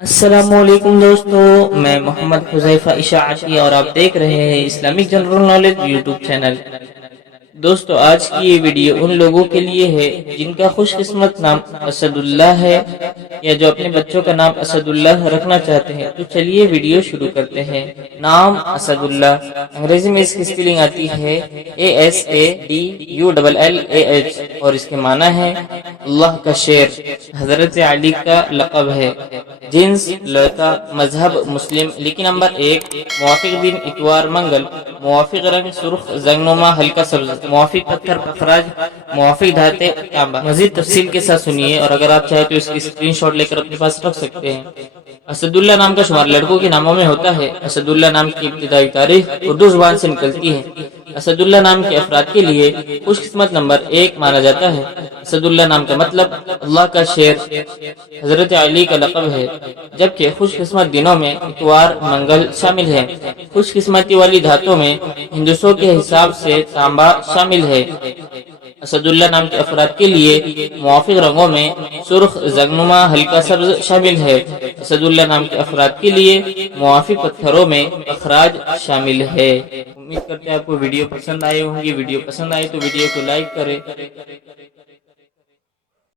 अस्सलामुअलैकुम दोस्तों, मैं मोहम्मद हुज़ैफा हाई और आप देख रहे हैं Islamic general knowledge YouTube channel. दोस्तों, आज की ये वीडियो उन लोगों के लिए है जिनका खुशकिस्मत नाम असदुल्लाह है या जो अपने बच्चों का नाम असदुल्लाह रखना चाहते हैं। तो चलिए वीडियो शुरू करते हैं। नाम असदुल्लाह, अंग्रेजी में इसकी स्पेलिंग आती है ASADULLAH और इसके माना है अल्लाह का शेर। हजरत अली का लक़ब है। जिन्स लड़का, मजहब मुस्लिम, लिखी नंबर 1, मुवाफिक दिन इतवार मंगल, मुवाफिक रंग सुर्ख जंगनुमा हल्का सब्ज, मुवाफिक पत्थर पखराज, मुवाफिक धाते तांबा। मजीद तफसील के साथ सुनिए और अगर आप चाहे तो इसकी स्क्रीनशॉट लेकर अपने पास रख सकते हैं। असदुल्ला नाम का शुमार लड़कों के नामों में होता है। असदुल्ला नाम की इब्तिदाई तारीख उर्दू जुबान से निकलती है। असदुल्ला नाम के अफराद के लिए खुशकिस्मत नंबर 1 माना जाता है। असदुल्ला नाम का मतलब अल्लाह का शेर, हजरत अली का लक़ब है, जबकि खुशकिस्मत दिनों में इतवार मंगल शामिल है। खुशकिस्मती वाली धातों में हिंदुस्तान के हिसाब से तांबा शामिल है। असदुल्ला नाम के अफराद के लिए मुवाफिक रंगों में सुर्ख जंगनुमा हल्का सब्ज शामिल है। असदुल्ला नाम के अफराद के लिए मुवाफिक पत्थरों में अखराज शामिल है। उम्मीद करते हैं आपको वीडियो पसंद आए होंगी। वीडियो पसंद आए तो वीडियो को लाइक करें।